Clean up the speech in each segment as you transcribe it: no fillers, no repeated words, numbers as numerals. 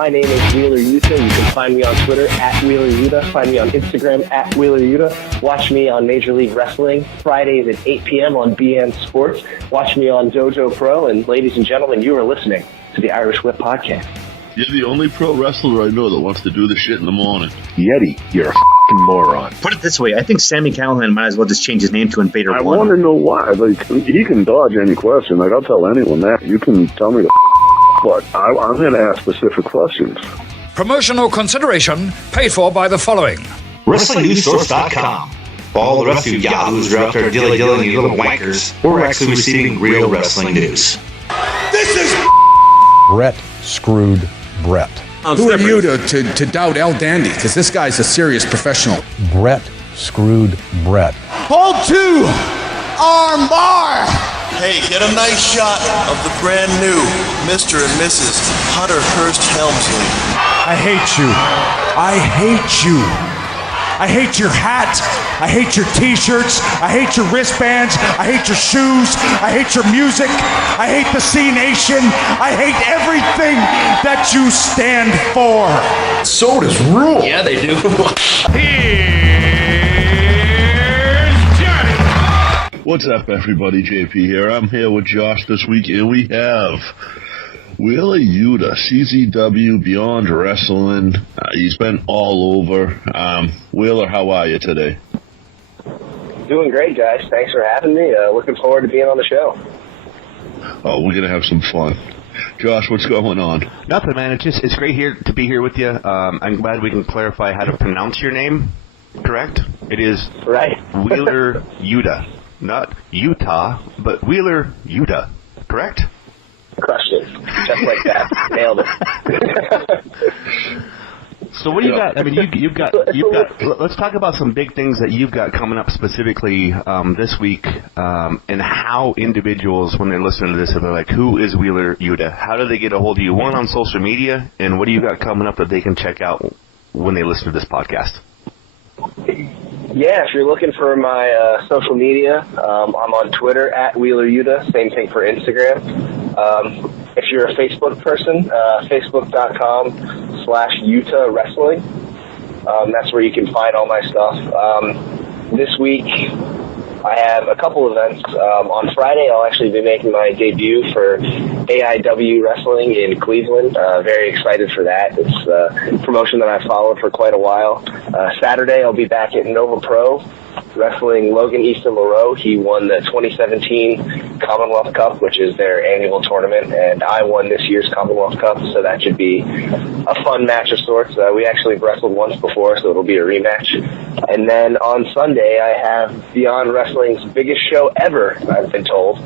My name is Wheeler Yuta. You can find me on Twitter at Wheeler Yuta. Find me on Instagram at Wheeler Yuta. Watch me on Major League Wrestling Fridays at 8 p.m. on BN Sports. Watch me on Dojo Pro. And ladies and gentlemen, you are listening to the Irish Whip Podcast. You're the only pro wrestler I know that wants to do the shit in the morning. Yeti, you're a f***ing moron. Put it this way, I think Sami Callihan might as well just change his name to Invader I 1. want to know why. Like, he can dodge any question. Like, I'll tell anyone that. You can tell me but I'm going to ask specific questions. Promotional consideration paid for by the following. WrestlingNewsSource.com. All the rest of you yahoos are out there dilly-dillying, you little wankers. We're actually receiving real wrestling news. This is Brett screwed Brett. Who are you to doubt El Dandy? Because this guy's a serious professional. Brett screwed Brett. Hold 2! Arm bar! Hey, get a nice shot of the brand new Mr. and Mrs. Hunter Hearst Helmsley. I hate you. I hate you. I hate your hat. I hate your t-shirts. I hate your wristbands. I hate your shoes. I hate your music. I hate the C Nation. I hate everything that you stand for. Sodas rule. Yeah, they do. What's up, everybody? JP here. I'm here with Josh this week, and we have Wheeler Yuta, CZW, Beyond Wrestling. He's been all over. Wheeler, how are you today? Doing great, guys. Thanks for having me. Looking forward to being on the show. Oh, we're going to have some fun. Josh, what's going on? Nothing, man. It's great to be here with you. I'm glad we can clarify how to pronounce your name, correct? It is Right. Wheeler Yuta. Not Utah, but Wheeler Yuta, correct? Crushed it. Just like that. Nailed it. So what do you got? I mean, you've got. Let's talk about some big things that you've got coming up specifically this week, and how individuals, when they're listening to this, are like, "Who is Wheeler Yuta?" How do they get a hold of you? One, on social media, and what do you got coming up that they can check out when they listen to this podcast? Yeah, if you're looking for my social media, I'm on Twitter at Wheeler Yuta. Same thing for Instagram. If you're a Facebook person, facebook.com/Yuta Wrestling. That's where you can find all my stuff. This week, I have a couple events. On Friday, I'll actually be making my debut for AIW Wrestling in Cleveland. Very excited for that. It's a promotion that I've followed for quite a while. Saturday, I'll be back at Dojo Pro wrestling Logan Easton Moreau. He won the 2017 Commonwealth Cup, which is their annual tournament, and I won this year's Commonwealth Cup, so that should be a fun match of sorts. We actually wrestled once before, so it'll be a rematch. And then on Sunday, I have Beyond Wrestling's biggest show ever, I've been told,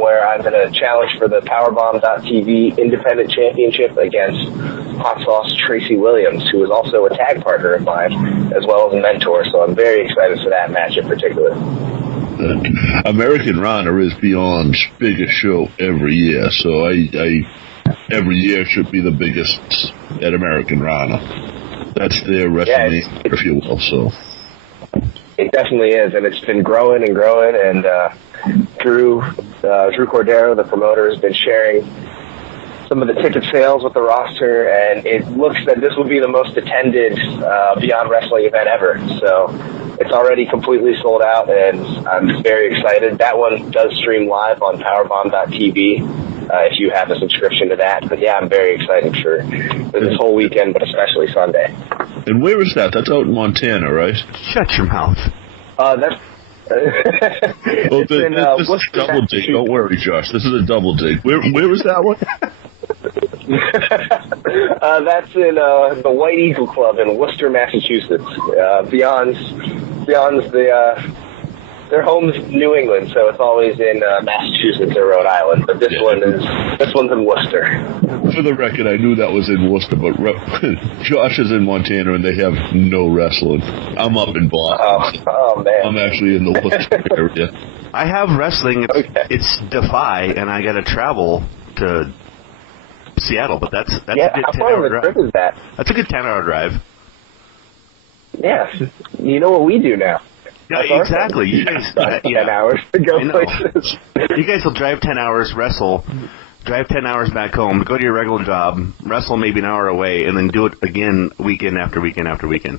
where I'm going to challenge for the Powerbomb.tv Independent Championship against Hot Sauce Tracy Williams, who is also a tag partner of mine, as well as a mentor, so I'm very excited for that match in particular. Americanrana is Beyond's biggest show every year, so I every year should be the biggest at Americanrana. That's their WrestleMania, if you will, so. It definitely is, and it's been growing and growing, and Drew Cordero, the promoter, has been sharing some of the ticket sales with the roster, and it looks that this will be the most attended Beyond Wrestling event ever. So it's already completely sold out, and I'm very excited. That one does stream live on Powerbomb.tv if you have a subscription to that. But yeah, I'm very excited for this whole weekend, but especially Sunday. And where is that? That's out in Montana, right? Shut your mouth. That's well, this is a double dig. Don't worry, Josh. This is a double dig. Where is that one? That's in the White Eagle Club in Worcester, Massachusetts. Beyond's their home's New England, so it's always in Massachusetts or Rhode Island. But this one's in Worcester. For the record, I knew that was in Worcester, but Josh is in Montana, and they have no wrestling. I'm up in Boston. Oh man. I'm actually in the Worcester area. I have wrestling. It's Defy, and I got to travel to Seattle, but that's a good 10-hour drive. Trip is that? That's a good 10-hour drive. Yeah, you know what we do now. Yeah, exactly. You guys, 10 hours to go places. You guys will drive 10 hours, wrestle, drive 10 hours back home, go to your regular job, wrestle maybe an hour away, and then do it again weekend after weekend after weekend.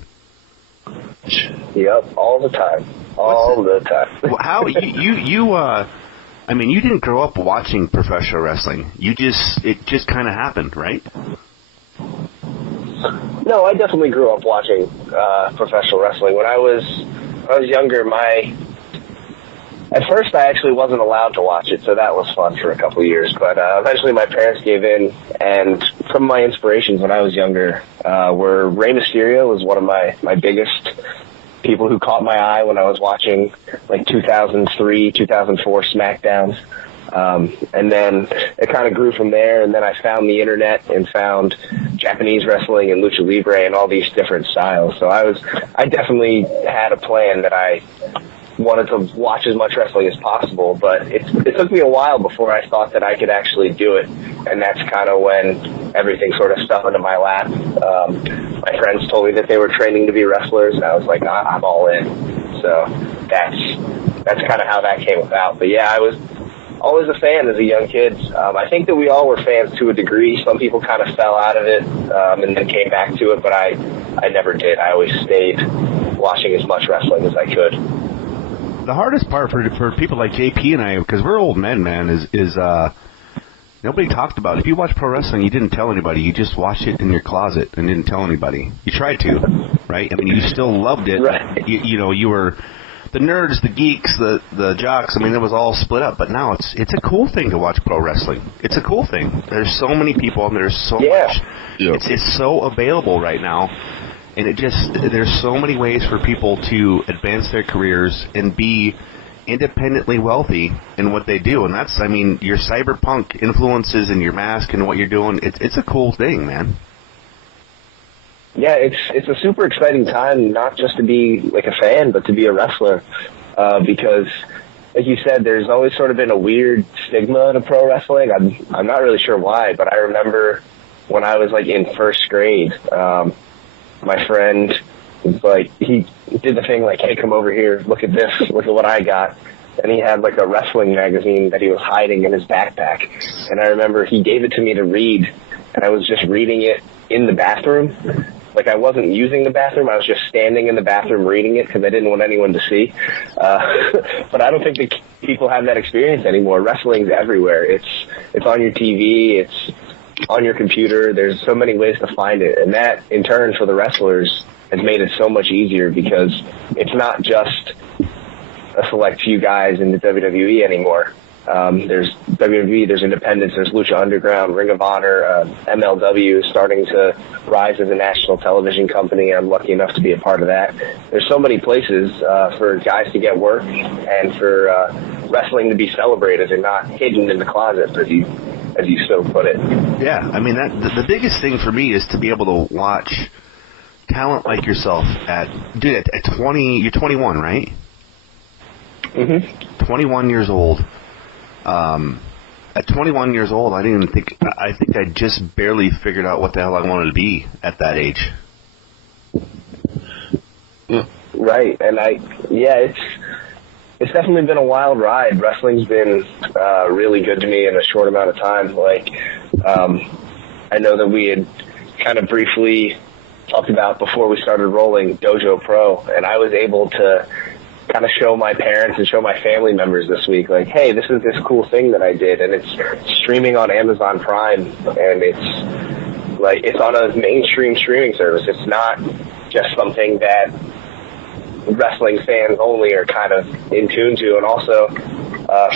Yep, all the time. All the time. How I mean, you didn't grow up watching professional wrestling. It just kind of happened, right? No, I definitely grew up watching professional wrestling. When I was younger, at first I actually wasn't allowed to watch it, so that was fun for a couple of years. But eventually my parents gave in, and some of my inspirations when I was younger were Rey Mysterio was one of my biggest people who caught my eye when I was watching like 2003, 2004 SmackDowns. And then it kind of grew from there, and then I found the internet and found Japanese wrestling and lucha libre and all these different styles. So I definitely had a plan that I wanted to watch as much wrestling as possible, but it took me a while before I thought that I could actually do it, and that's kind of when everything sort of fell into my lap. My friends told me that they were training to be wrestlers, and I was like, I'm all in. So that's kind of how that came about. But yeah, I was always a fan as a young kid. I think that we all were fans to a degree. Some people kind of fell out of it and then came back to it, but I never did. I always stayed watching as much wrestling as I could. The hardest part for people like JP and I, because we're old men, man, is nobody talked about it. If you watch pro wrestling, you didn't tell anybody. You just watched it in your closet and didn't tell anybody. You tried to, right? I mean, you still loved it. Right. You were the nerds, the geeks, the jocks. I mean, it was all split up. But now it's a cool thing to watch pro wrestling. It's a cool thing. There's so many people and there's so much. Yeah. It's so available right now. And there's so many ways for people to advance their careers and be independently wealthy in what they do. And that's, I mean, your cyberpunk influences and your mask and what you're doing, it's a cool thing, man. Yeah, it's a super exciting time, not just to be like a fan, but to be a wrestler. Because, like you said, there's always sort of been a weird stigma to pro wrestling. I'm not really sure why, but I remember when I was like in first grade, my friend was like, he did the thing like, hey, come over here, look at this, look at what I got. And he had like a wrestling magazine that he was hiding in his backpack. And I remember he gave it to me to read, and I was just reading it in the bathroom. Like, I wasn't using the bathroom, I was just standing in the bathroom reading it because I didn't want anyone to see. But I don't think that people have that experience anymore. Wrestling's everywhere. It's on your TV, it's on your computer. There's so many ways to find it, and that in turn for the wrestlers has made it so much easier because it's not just a select few guys in the WWE anymore. There's WWE, there's independents, there's Lucha Underground, Ring of Honor, MLW starting to rise as a national television company. I'm lucky enough to be a part of that. There's so many places for guys to get work and for wrestling to be celebrated and not hidden in the closet, as you so put it. Yeah, I mean, the biggest thing for me is to be able to watch talent like yourself at 20, you're 21, right? Mm-hmm. 21 years old. At 21 years old, I think I just barely figured out what the hell I wanted to be at that age. Right, and it's definitely been a wild ride. Wrestling's been really good to me in a short amount of time. Like, I know that we had kind of briefly talked about before we started rolling Dojo Pro, and I was able to kind of show my parents and show my family members this week, like, hey, this is this cool thing that I did, and it's streaming on Amazon Prime, and it's on a mainstream streaming service. It's not just something that wrestling fans only are kind of in tune to. And also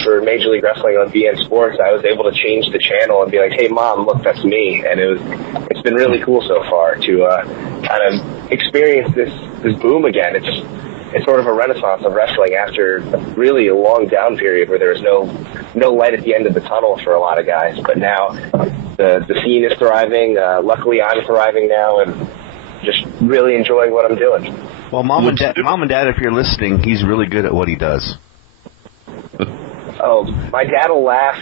for Major League Wrestling on BN Sports, I was able to change the channel and be like, hey Mom, look, that's me. And it's been really cool so far to kind of experience this boom again. It's sort of a renaissance of wrestling after really a long down period where there was no light at the end of the tunnel for a lot of guys. But now the scene is thriving. Luckily I'm thriving now and just really enjoying what I'm doing. Well, Mom and Dad, if you're listening, he's really good at what he does. Oh, my dad will laugh.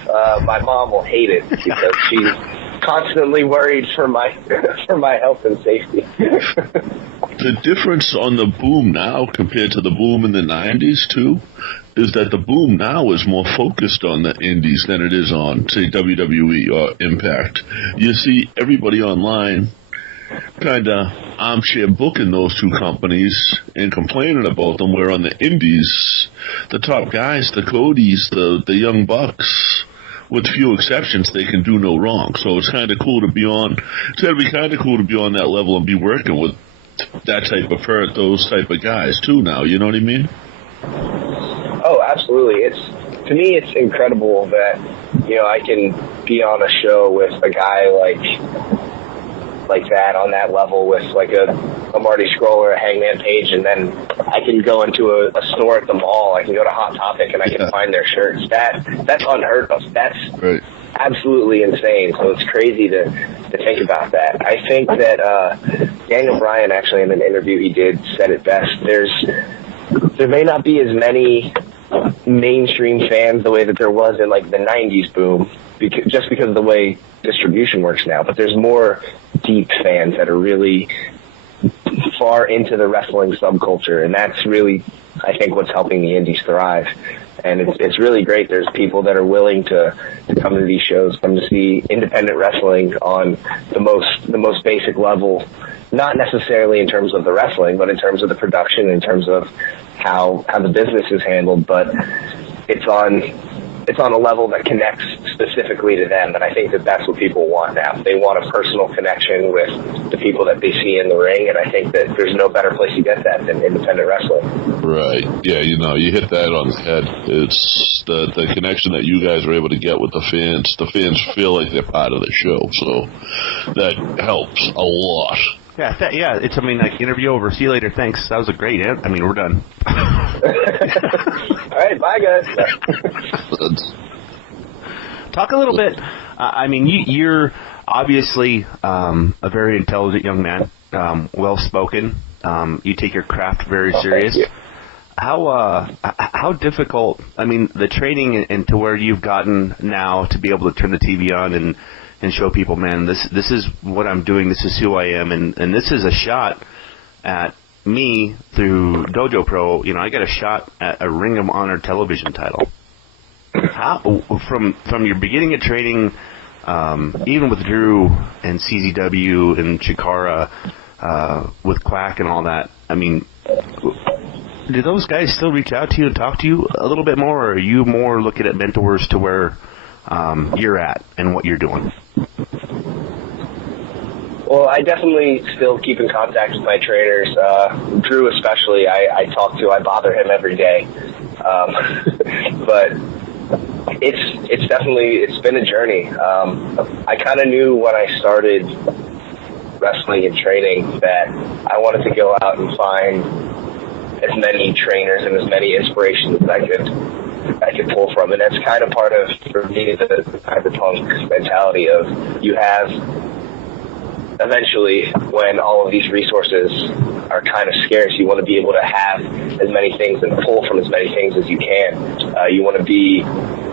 My mom will hate it because she's constantly worried for my health and safety. the difference on the boom now compared to the boom in the 90s, too, is that the boom now is more focused on the indies than it is on, say, WWE or Impact. You see everybody online kind of armchair booking those two companies and complaining about them, where on the indies, the top guys, the Codys, the Young Bucks, with few exceptions, they can do no wrong. So it's kind of cool to be on, it's got to be kind of cool to be on that level and be working with that type of those type of guys too now, you know what I mean? Oh, absolutely. To me, it's incredible that, you know, I can be on a show with a guy like that on that level with like a Marty Scurll or a Hangman Page, and then I can go into a store at the mall. I can go to Hot Topic and I can find their shirts. That's unheard of. That's right. Absolutely insane. So it's crazy to think about that. I think that Daniel Bryan, actually, in an interview he did, said it best. There may not be as many mainstream fans the way that there was in like the 90s boom, just because of the way distribution works now, but there's more deep fans that are really far into the wrestling subculture, and that's really, I think, what's helping the indies thrive. And it's really great. There's people that are willing to come to these shows, come to see independent wrestling on the most basic level, not necessarily in terms of the wrestling, but in terms of the production, in terms of how the business is handled. But it's on a level that connects specifically to them, and I think that that's what people want now. They want a personal connection with the people that they see in the ring, and I think that there's no better place to get that than independent wrestling. Right. Yeah, you know, you hit that on the head. It's the connection that you guys are able to get with the fans. The fans feel like they're part of the show, so that helps a lot. Yeah, it's, I mean, like, interview over. See you later. Thanks. That was a great I mean, we're done. All right, bye, guys. Talk a little bit. I mean, you're obviously a very intelligent young man, well-spoken. You take your craft very serious. Thank you. How difficult, I mean, the training into where you've gotten now to be able to turn the TV on and show people, man, this is what I'm doing, this is who I am, and this is a shot at me through Dojo Pro. You know, I got a shot at a Ring of Honor television title. How, from your beginning of training, even with Drew and CZW and Chikara, with Quack and all that, I mean, do those guys still reach out to you and talk to you a little bit more, or are you more looking at mentors to where you're at and what you're doing? Well, I definitely still keep in contact with my trainers. Drew especially, I talk to. I bother him every day. But it's been a journey. I kind of knew when I started wrestling and training that I wanted to go out and find as many trainers and as many inspirations as I could pull from. And that's kind of part of, for me, the cyberpunk mentality of you have, eventually, when all of these resources are kind of scarce, you want to be able to have as many things and pull from as many things as you can. You want to be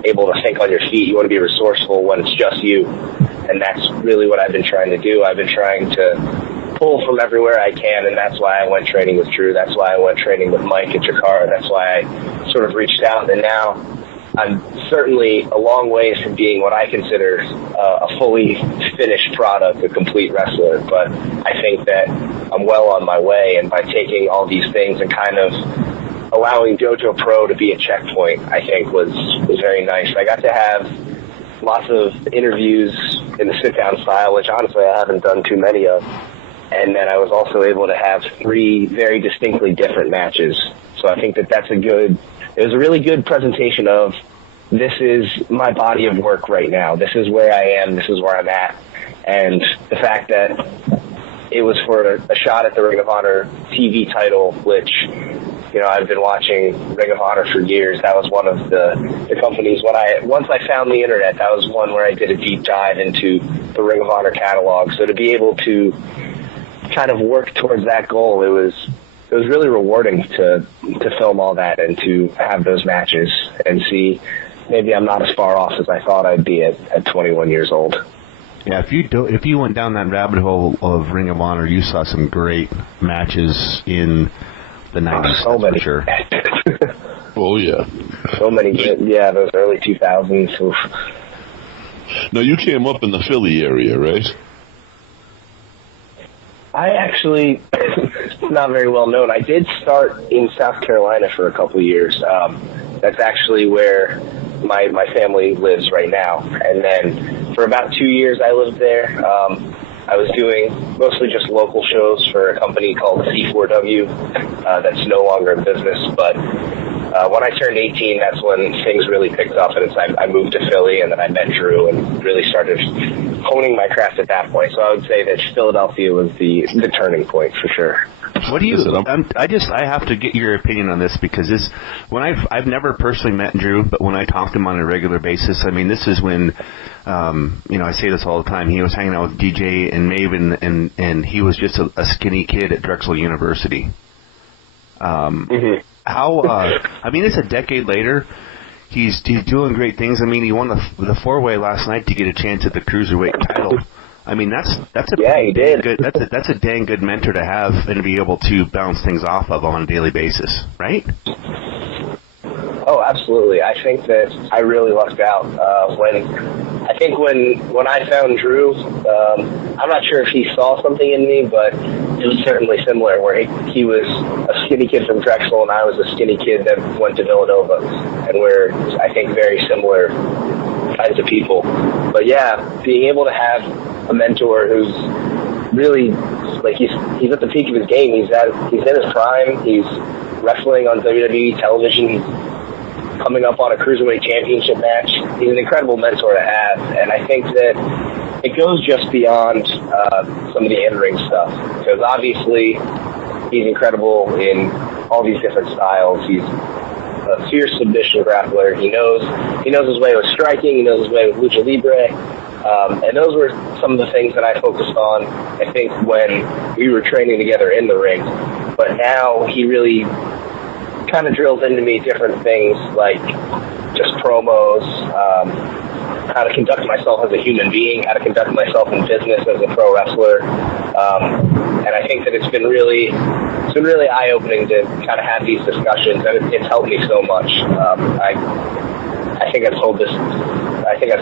able to think on your feet. You want to be resourceful when it's just you. And that's really what I've been trying to do. I've been trying to pull from everywhere I can, and that's why I went training with Drew. That's why I went training with Mike and Chikara. That's why I sort of reached out, and now I'm certainly a long ways from being what I consider a fully finished product, a complete wrestler. But I think that I'm well on my way, and by taking all these things and kind of allowing Dojo Pro to be a checkpoint, I think was very nice. I got to have lots of interviews in the sit-down style, which honestly I haven't done too many of. And then I was also able to have 3 very distinctly different matches. So I think that it was a really good presentation of, this is my body of work right now. This is where I am. This is where I'm at. And the fact that it was for a shot at the Ring of Honor TV title, which, you know, I've been watching Ring of Honor for years. That was one of the companies, once I found the internet, that was one where I did a deep dive into the Ring of Honor catalog. So to be able to kind of work towards that goal, it was really rewarding to film all that and to have those matches and see maybe I'm not as far off as I thought I'd be at 21 years old. Yeah, if you went down that rabbit hole of Ring of Honor, you saw some great matches in the 90s. So many. For sure. Oh, yeah. So many. Yeah, those early 2000s. Oof. Now, you came up in the Philly area, right? I actually, not very well known. I did start in South Carolina for a couple of years. That's actually where my family lives right now. And then for about 2 years I lived there. I was doing mostly just local shows for a company called C4W that's no longer in business. But when I turned 18, that's when things really picked up, and I moved to Philly, and then I met Drew and really started honing my craft at that point. So I would say that Philadelphia was the turning point for sure. What do you? I have to get your opinion on this because I've never personally met Drew, but when I talk to him on a regular basis, I mean, this is when, I say this all the time. He was hanging out with DJ and Maven, and he was just a skinny kid at Drexel University. I mean, it's a decade later. He's doing great things. I mean, he won the 4-way last night to get a chance at the cruiserweight title. I mean, that's a dang good mentor to have and to be able to bounce things off of on a daily basis, right? Oh, absolutely. I think that I really lucked out when I found Drew. I'm not sure if he saw something in me, but it was certainly similar. Where he was a skinny kid from Drexel, and I was a skinny kid that went to Villanova, and we're, I think, very similar kinds of people. But yeah, being able to have a mentor who's really like he's at the peak of his game. He's in his prime. He's wrestling on WWE television. He's coming up on a Cruiserweight Championship match. He's an incredible mentor to have, and I think that it goes just beyond some of the in-ring stuff, because obviously he's incredible in all these different styles. He's a fierce submission grappler. He knows his way with striking. He knows his way with lucha libre. And those were some of the things that I focused on, I think, when we were training together in the ring. But now he really kind of drills into me different things like just promos, how to conduct myself as a human being, how to conduct myself in business as a pro wrestler. And I think that it's been really eye-opening to kind of have these discussions, and it's helped me so much. I think I've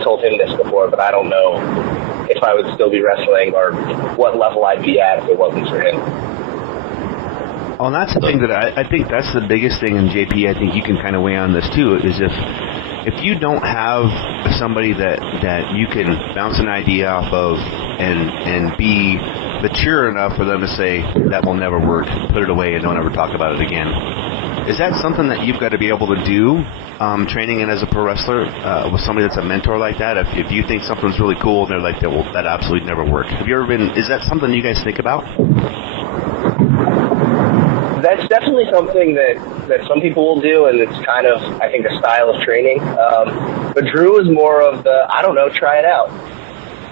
told him this before, but I don't know if I would still be wrestling or what level I'd be at if it wasn't for him. Well, and that's the thing that I think that's the biggest thing in JP. I think you can kind of weigh on this too, is if you don't have somebody that you can bounce an idea off of and be mature enough for them to say that will never work, put it away and don't ever talk about it again. Is that something that you've got to be able to do, training in as a pro wrestler, with somebody that's a mentor like that? If you think something's really cool and they're like, well, that absolutely never worked. Have you ever been? Is that something you guys think about? That's definitely something that some people will do, and it's kind of, I think, a style of training. But Drew is more of the, I don't know, try it out.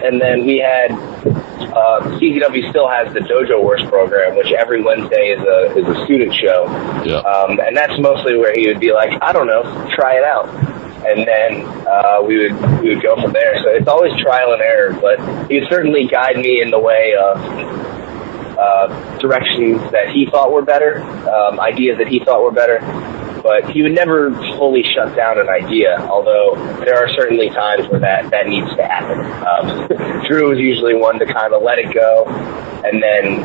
And then we had, CZW still has the Dojo Wars program, which every Wednesday is a student show. Yeah. And that's mostly where he would be like, I don't know, try it out. And then we would go from there. So it's always trial and error, but he would certainly guide me in the way of directions that he thought were better, ideas that he thought were better, but he would never fully shut down an idea, although there are certainly times where that needs to happen. Drew was usually one to kind of let it go and then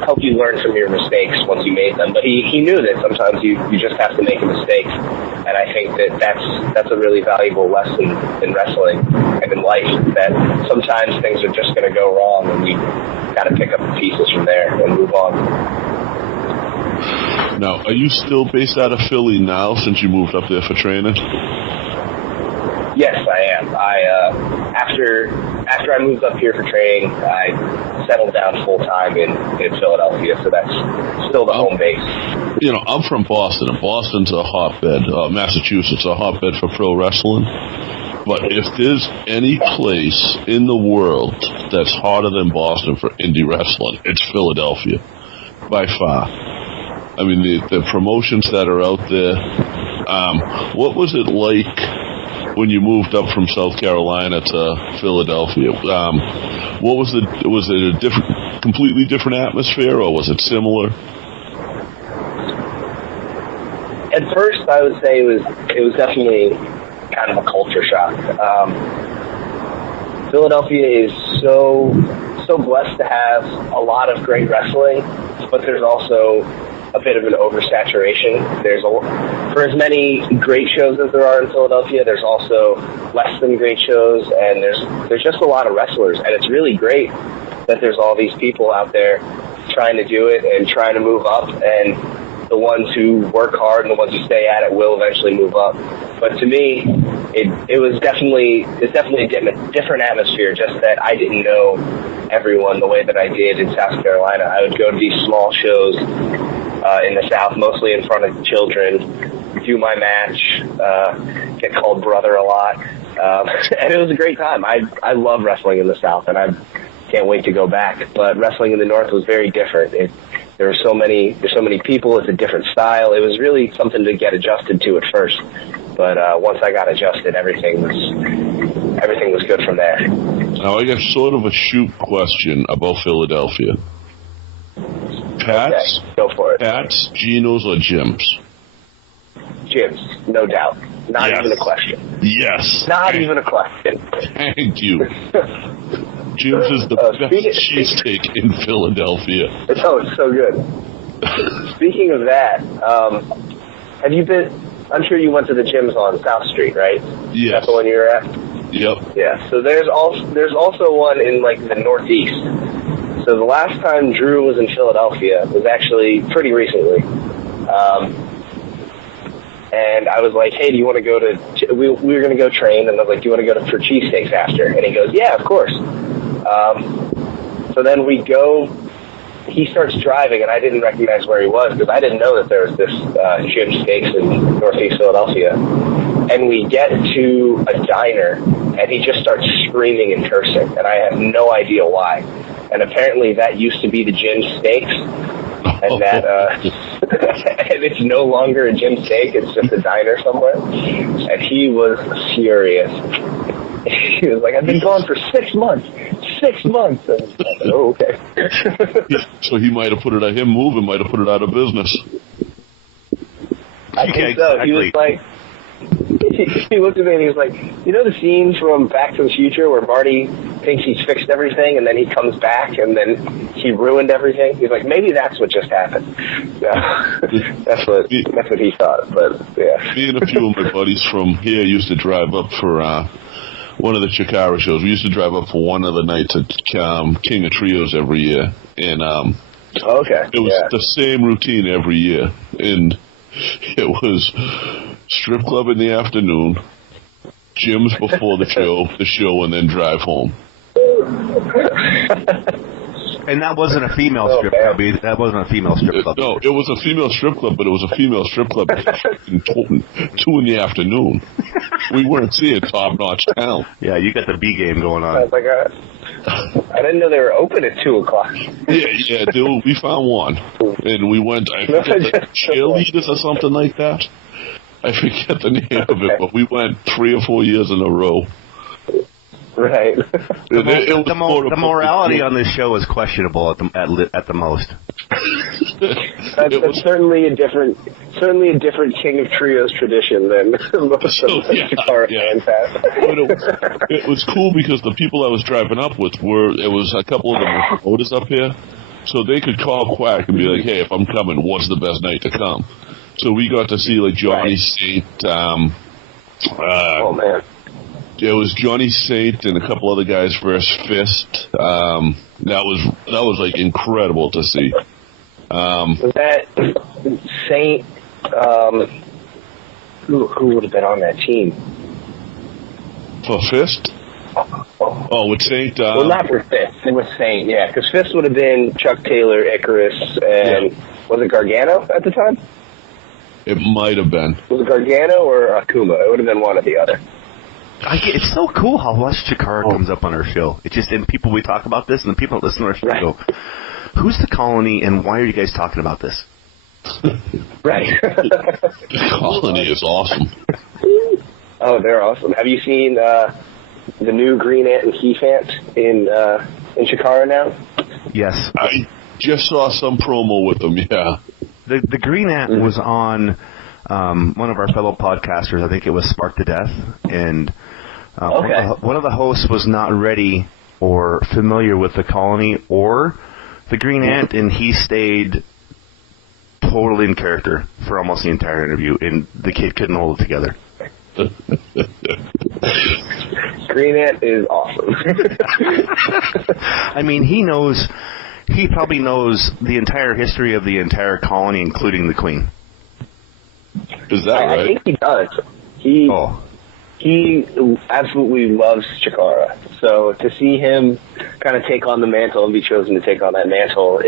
help you learn from your mistakes once you made them, but he knew that sometimes you just have to make a mistake, and I think that's a really valuable lesson in wrestling and in life, that sometimes things are just going to go wrong and you got to pick up the pieces from there and move on. Now, are you still based out of Philly now since you moved up there for training? Yes, I am. After I moved up here for training, I settled down full-time in Philadelphia, so that's still the home base. You know, I'm from Boston, and Boston's a hotbed, Massachusetts, a hotbed for pro wrestling. But if there's any place in the world that's hotter than Boston for indie wrestling, it's Philadelphia, by far. I mean, the promotions that are out there. What was it like when you moved up from South Carolina to Philadelphia. Was it a completely different atmosphere, or was it similar? At first, I would say it was definitely kind of a culture shock. Philadelphia is so blessed to have a lot of great wrestling, but there's also a bit of an oversaturation. For as many great shows as there are in Philadelphia, there's also less than great shows, and there's just a lot of wrestlers, and it's really great that there's all these people out there trying to do it and trying to move up, and the ones who work hard and the ones who stay at it will eventually move up. But to me, it's definitely a different atmosphere, just that I didn't know everyone the way that I did in South Carolina. I would go to these small shows in the South, mostly in front of children, do my match, get called brother a lot, and it was a great time. I love wrestling in the South, and I can't wait to go back. But wrestling in the North was very different. There's so many people. It's a different style. It was really something to get adjusted to at first, but once I got adjusted, everything was good from there. Now I got sort of a shoot question about Philadelphia. Pats? Okay, go for it. Pats, Geno's, or Jim's? Jim's, no doubt. Not Yes. even a question. Yes. Not even a question. Thank you. Jim's is the best cheesesteak in Philadelphia. Oh, it's so good. Speaking of that, have you been? I'm sure you went to the Jim's on South Street, right? Yes. That's the one you were at? Yep. Yeah. So there's also one in like the Northeast. So the last time Drew was in Philadelphia was actually pretty recently. And I was like, hey, do you want to go to, we were going to go train, and I was like, do you want to go for cheesesteaks after? And he goes, yeah, of course. So then we go, he starts driving, and I didn't recognize where he was because I didn't know that there was this Jim Steaks in Northeast Philadelphia. And we get to a diner, and he just starts screaming and cursing, and I have no idea why. And apparently that used to be the Jim Steaks, and that and it's no longer a Jim Steak, it's just a diner somewhere. And he was furious. He was like, I've been gone for 6 months. 6 months. And I was like, oh, okay. So he might have put it, him moving might have put it out of business. I think so. He was like, he looked at me and he was like, you know the scene from Back to the Future where Marty thinks he's fixed everything and then he comes back and then he ruined everything? He's like, maybe that's what just happened. Yeah. That's what he thought. But yeah. Me and a few of my buddies from here used to drive up for one of the Chikara shows. We used to drive up for one of the nights at King of Trios every year, and okay. It was the same routine every year, and it was strip club in the afternoon, gyms before the show, and then drive home. And that wasn't a female strip club. That wasn't a female strip club. No, it was a female strip club, but it was a female strip club at 2 in the afternoon. We weren't seeing top-notch talent. Yeah, you got the B game going on. I was like, I didn't know they were open at 2 o'clock. Yeah, dude, we found one, and we went. I forget the cheerleaders or something like that. I forget the name of it, but we went 3 or 4 years in a row. Right. The morality on this show is questionable at the most. That's certainly a different King of Trios tradition than most of the Chikara fans have. But it was cool because the people I was driving up with it was a couple of them promoters up here, so they could call Quack and be like, hey, if I'm coming, what's the best night to come? So we got to see like Johnny Saint. Oh man. It was Johnny Saint and a couple other guys versus Fist. That was like incredible to see. Was that Saint? Who would have been on that team? For Fist? Oh, with Saint. Well, not for Fist. It was Saint, yeah. Because Fist would have been Chuck Taylor, Icarus, and was it Gargano at the time? It might have been. Was it Gargano or Akuma? It would have been one or the other. It's so cool how much Chikara comes up on our show. It's just, and people, we talk about this, and the people that listen to our show go, who's the Colony, and why are you guys talking about this? Right. The Colony is awesome. Oh, they're awesome. Have you seen the new Green Ant and Keith Ant in Chikara now? Yes. I just saw some promo with them, yeah. The Green Ant was on one of our fellow podcasters. I think it was Spark to Death. And one of the hosts was not ready or familiar with the colony or the Green Ant, and he stayed totally in character for almost the entire interview, and the kid couldn't hold it together. Green Ant is awesome. I mean, he probably knows the entire history of the entire colony, including the Queen. Is that right? I think he does. He absolutely loves Chikara. So to see him kind of take on the mantle and be chosen to take on that mantle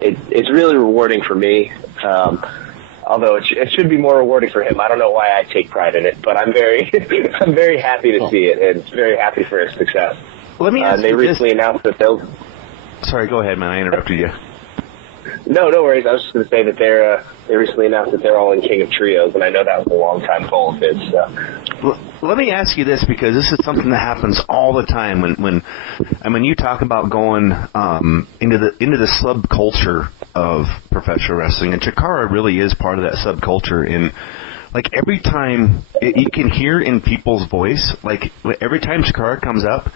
it's really rewarding for me. Although it should be more rewarding for him. I don't know why I take pride in it, but I'm very I'm very happy to see it, and very happy for his success. Let me ask they recently announced that they'll... Sorry, go ahead, man. I interrupted you. No worries. I was just going to say that they recently announced that they're all in King of Trios, and I know that was a long-time goal of his. So. Well, let me ask you this, because this is something that happens all the time when you talk about going into the subculture of professional wrestling, and Chikara really is part of that subculture. And like every time you can hear in people's voice, like every time Chikara comes up,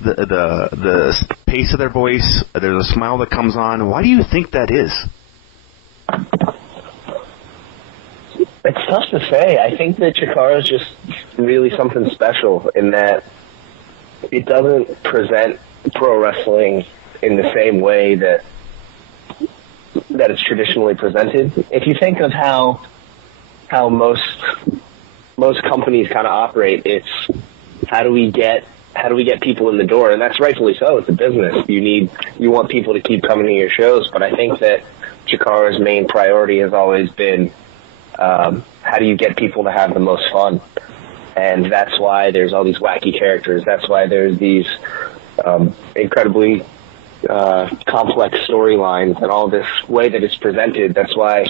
the pace of their voice, there's a smile that comes on. Why do you think that is? It's tough to say. I think that Chikara is just really something special in that it doesn't present pro wrestling in the same way that it's traditionally presented. If you think of how most companies kind of operate, it's how do we get people in the door, and that's rightfully so. It's a business. You want people to keep coming to your shows, but I think that Chikara's main priority has always been how do you get people to have the most fun, and that's why there's all these wacky characters. That's why there's these incredibly complex storylines and all this way that it's presented. That's why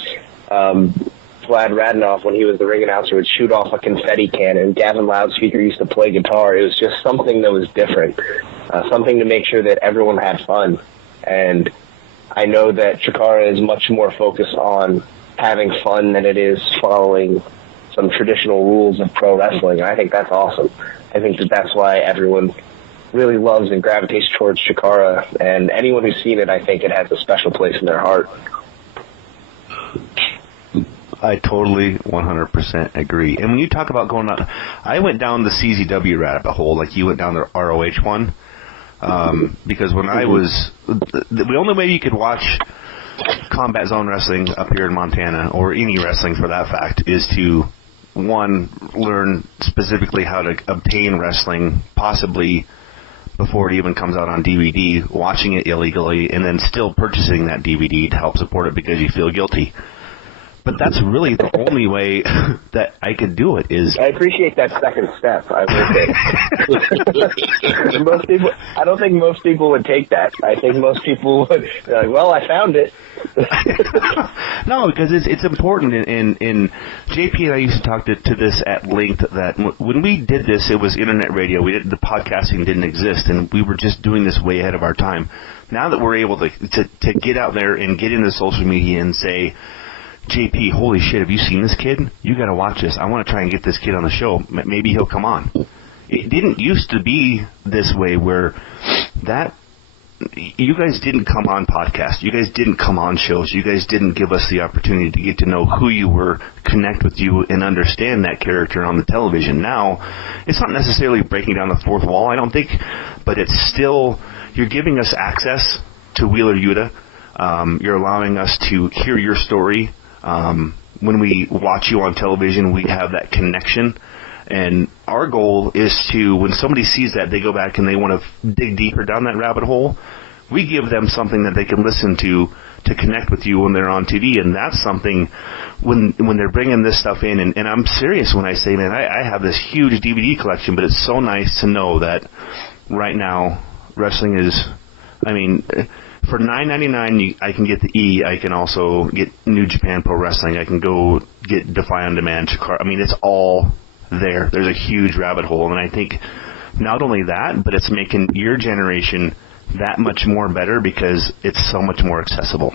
Vlad Radinoff, when he was the ring announcer, would shoot off a confetti cannon. Gavin Loudspeaker used to play guitar. It was just something that was different, something to make sure that everyone had fun. And I know that Chikara is much more focused on having fun than it is following some traditional rules of pro wrestling. And I think that's awesome. I think that's why everyone really loves and gravitates towards Chikara. And anyone who's seen it, I think it has a special place in their heart. I totally 100% agree. And when you talk about going on, I went down the CZW rabbit hole like you went down the ROH one, because when I was, the only way you could watch Combat Zone Wrestling up here in Montana, or any wrestling for that fact, is to, one, learn specifically how to obtain wrestling, possibly before it even comes out on DVD, watching it illegally, and then still purchasing that DVD to help support it because you feel guilty. But that's really the only way that I could do it. Is I appreciate that second step. I would say. I don't think most people would take that. I think most people would be like, well, I found it. No, because it's important. And JP and I used to talk to this at length, that when we did this, it was internet radio. The podcasting didn't exist, and we were just doing this way ahead of our time. Now that we're able to get out there and get into social media and say, JP, holy shit, have you seen this kid? You got to watch this. I want to try and get this kid on the show. Maybe he'll come on. It didn't used to be this way, where you guys didn't come on podcasts. You guys didn't come on shows. You guys didn't give us the opportunity to get to know who you were, connect with you, and understand that character on the television. Now, it's not necessarily breaking down the fourth wall, I don't think, but it's still, you're giving us access to Wheeler Yuta. You're allowing us to hear your story. When we watch you on television, we have that connection, and our goal is to, when somebody sees that, they go back and they want to dig deeper down that rabbit hole, we give them something that they can listen to connect with you when they're on TV. And that's something when they're bringing this stuff in, and I'm serious when I say, man, I have this huge DVD collection, but it's so nice to know that right now wrestling is, I mean, for $9.99, I can get the E. I can also get New Japan Pro Wrestling. I can go get Defy On Demand. I mean, it's all there's a huge rabbit hole. And I think not only that, but it's making your generation that much more better because it's so much more accessible.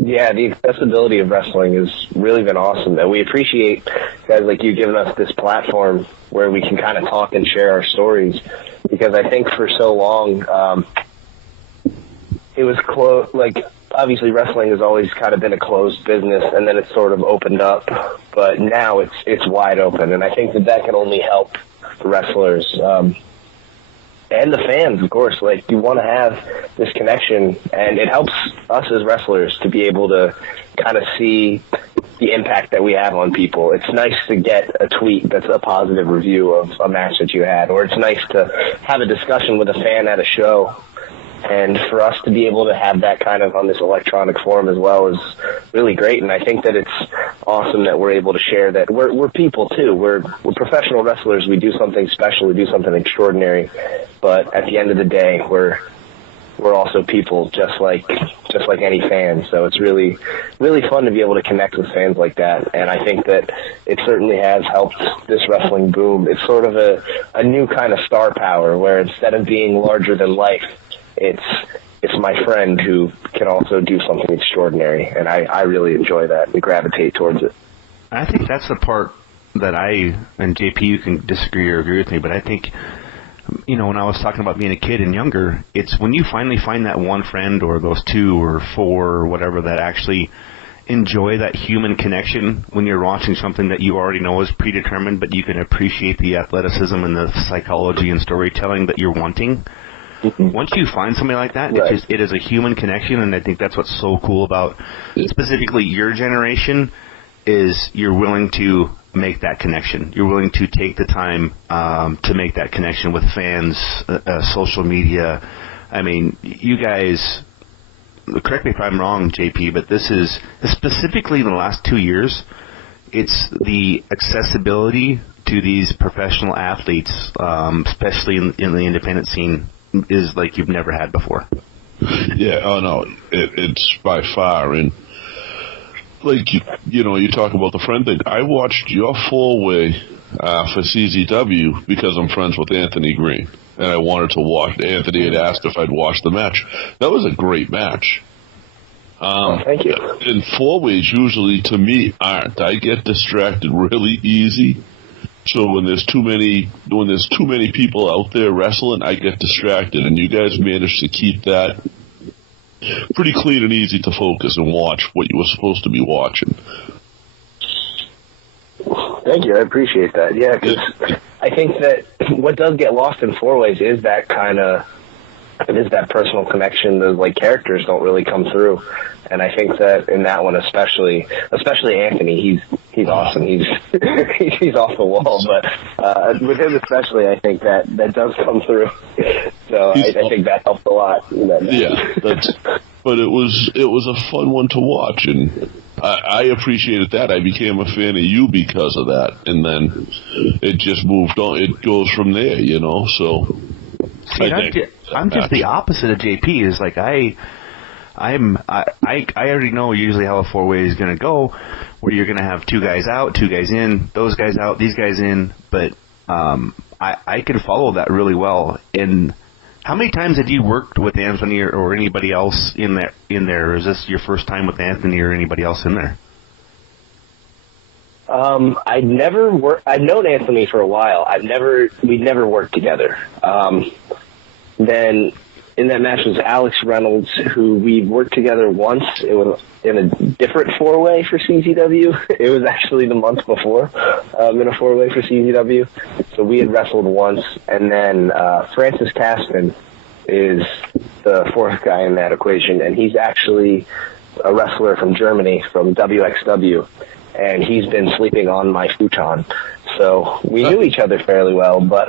Yeah, the accessibility of wrestling has really been awesome, and we appreciate guys like you giving us this platform where we can kind of talk and share our stories, because I think for so long it was closed. Like, obviously wrestling has always kind of been a closed business, and then it's sort of opened up, but now it's wide open, and I think that can only help the wrestlers and the fans, of course. Like, you want to have this connection, and it helps us as wrestlers to be able to kind of see the impact that we have on people. It's nice to get a tweet that's a positive review of a match that you had, or it's nice to have a discussion with a fan at a show. And for us to be able to have that kind of on this electronic form as well is really great. And I think that it's awesome that we're able to share that. We're people too. We're professional wrestlers. We do something special. We do something extraordinary. But at the end of the day, we're also people, just like any fan. So it's really fun to be able to connect with fans like that. And I think that it certainly has helped this wrestling boom. It's sort of a new kind of star power, where instead of being larger than life, it's my friend who can also do something extraordinary, and I really enjoy that and gravitate towards it. I think that's the part that and JP, you can disagree or agree with me, but I think, when I was talking about being a kid and younger, it's when you finally find that one friend or those two or four or whatever that actually enjoy that human connection when you're watching something that you already know is predetermined, but you can appreciate the athleticism and the psychology and storytelling that you're wanting. Mm-hmm. Once you find somebody like that, right, it is a human connection, and I think that's what's so cool about specifically your generation, is you're willing to make that connection. You're willing to take the time to make that connection with fans, social media. I mean, you guys, correct me if I'm wrong, JP, but this is, specifically in the last 2 years, it's the accessibility to these professional athletes, especially in the independent scene, is like you've never had before. Yeah, oh no, it's by far. And like, you talk about the friend thing. I watched your four-way for CZW because I'm friends with Anthony Green, and I wanted to watch. Anthony had asked if I'd watch the match. That was a great match. Thank you. And four-ways usually, to me, aren't. I get distracted really easy. So when there's too many people out there wrestling, I get distracted, and you guys managed to keep that pretty clean and easy to focus and watch what you were supposed to be watching. Thank you, I appreciate that. Yeah, because I think that what does get lost in four-ways is that personal connection. Those characters don't really come through, and I think that in that one especially Anthony, he's awesome. He's he's off the wall, but with him especially, I think that does come through. So I think that helped a lot. Yeah, but it was a fun one to watch, and I appreciated that. I became a fan of you because of that, and then it just moved on. It goes from there, So. See, I'm just the opposite of JP. Is like I already know usually how a four-way is going to go, where you're going to have two guys out, two guys in, those guys out, these guys in. But I can follow that really well. And how many times have you worked with Anthony or anybody else in there? Or is this your first time with Anthony or anybody else in there? I'd known Anthony for a while. We'd never worked together. Then in that match was Alex Reynolds, who we worked together once. It was in a different four-way for CZW. It was actually the month before in a four-way for CZW. So we had wrestled once, and then Francis Caspin is the fourth guy in that equation, and he's actually a wrestler from Germany, from WXW. And he's been sleeping on my futon. So we knew each other fairly well, but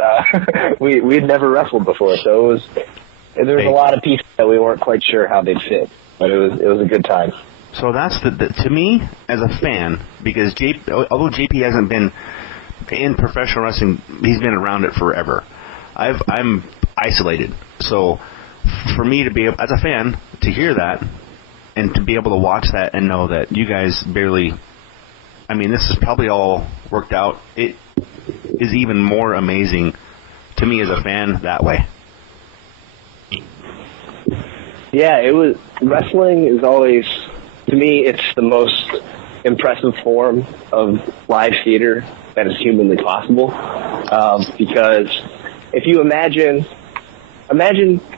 we'd never wrestled before. So there was a lot of pieces that we weren't quite sure how they'd fit, but it was a good time. So that's to me, as a fan, because although JP hasn't been in professional wrestling, he's been around it forever. I'm isolated. So for me to be, as a fan, to hear that and to be able to watch that and know that you guys barely I mean, this is probably all worked out. It is even more amazing to me as a fan that way. Yeah, wrestling is always, to me, it's the most impressive form of live theater that is humanly possible. Because if you imagine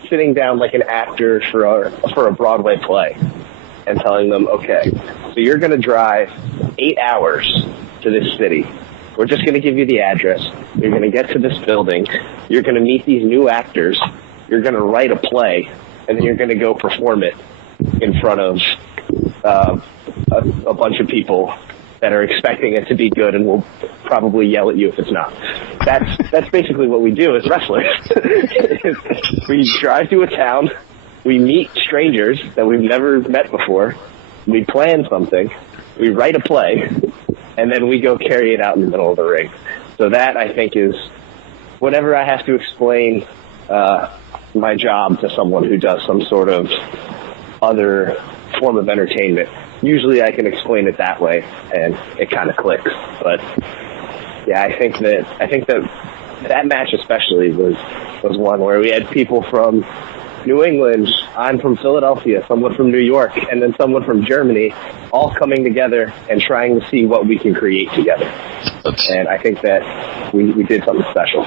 sitting down like an actor for a Broadway play and telling them, okay, so you're going to drive 8 hours to this city. We're just going to give you the address. You're going to get to this building. You're going to meet these new actors. You're going to write a play, and then you're going to go perform it in front of a bunch of people that are expecting it to be good and will probably yell at you if it's not. That's basically what we do as wrestlers. We drive to a town, we meet strangers that we've never met before, we plan something, we write a play, and then we go carry it out in the middle of the ring. So that, I think, is whenever I have to explain my job to someone who does some sort of other form of entertainment, usually I can explain it that way, and it kind of clicks. But yeah, I think that match especially was one where we had people from New England, I'm from Philadelphia, someone from New York, and then someone from Germany, all coming together and trying to see what we can create together. And I think that we did something special.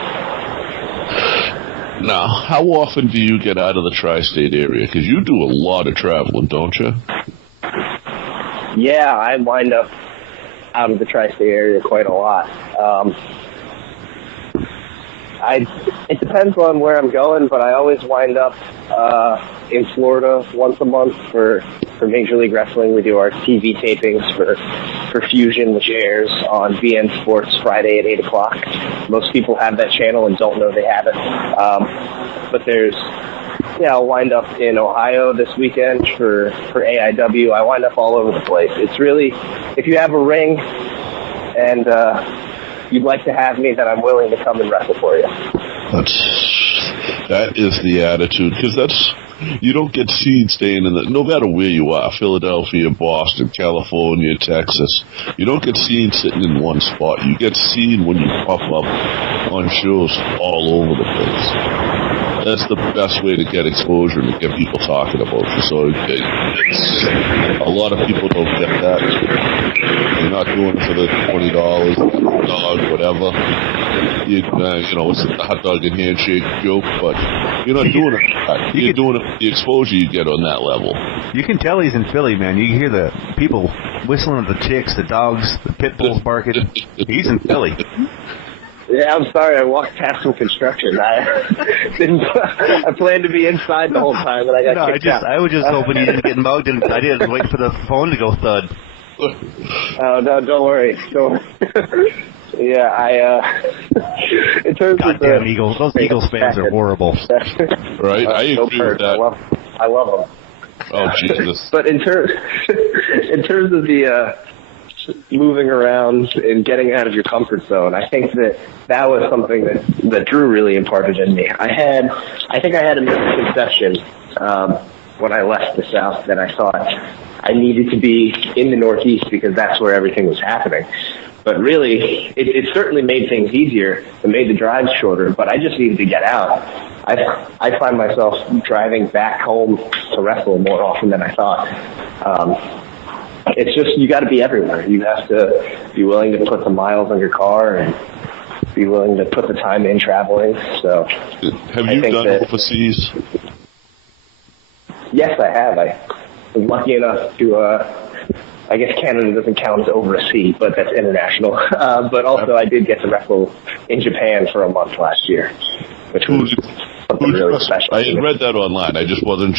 Now, how often do you get out of the tri-state area? Because you do a lot of traveling, don't you? Yeah, I wind up out of the tri-state area quite a lot. It depends on where I'm going, but I always wind up in Florida once a month for Major League Wrestling. We do our TV tapings for Fusion, which airs on BN Sports Friday at 8 o'clock. Most people have that channel and don't know they have it. But I'll wind up in Ohio this weekend for AIW. I wind up all over the place. It's really, if you have a ring and you'd like to have me, then I'm willing to come and wrestle for you. That is the attitude, because you don't get seen staying no matter where you are, Philadelphia, Boston, California, Texas, you don't get seen sitting in one spot. You get seen when you pop up on shows all over the place. That's the best way to get exposure and to get people talking about you. So a lot of people don't get that. You're not doing it for the $20, dog, whatever. It's the hot dog and handshake joke, but you're not doing it for that. You're doing it for the exposure you get on that level. You can tell he's in Philly, man. You can hear the people whistling at the chicks, the dogs, the pit bulls barking. He's in Philly. Yeah, I'm sorry. I walked past some construction. I planned to be inside the whole time, but I got kicked out. I was just hoping you didn't get mugged, and I didn't wait for the phone to go thud. Oh, no, don't worry. Yeah, in terms Goddamn of Eagles. Those Eagles fans are horrible. Right? I agree with that. I love them. Oh, Jesus. But in terms of the moving around and getting out of your comfort zone, I think that was something that Drew really imparted in me. I think I had a misconception when I left the South that I thought I needed to be in the Northeast because that's where everything was happening. But really, it certainly made things easier. It made the drives shorter, but I just needed to get out. I find myself driving back home to wrestle more often than I thought. It's just, you got to be everywhere. You have to be willing to put the miles on your car and be willing to put the time in traveling. So, have you done overseas? Yes, I have. I was lucky enough to, I guess Canada doesn't count as overseas, but that's international. But also I did get to wrestle in Japan for a month last year, which was something really special. I had read that online. I just wasn't,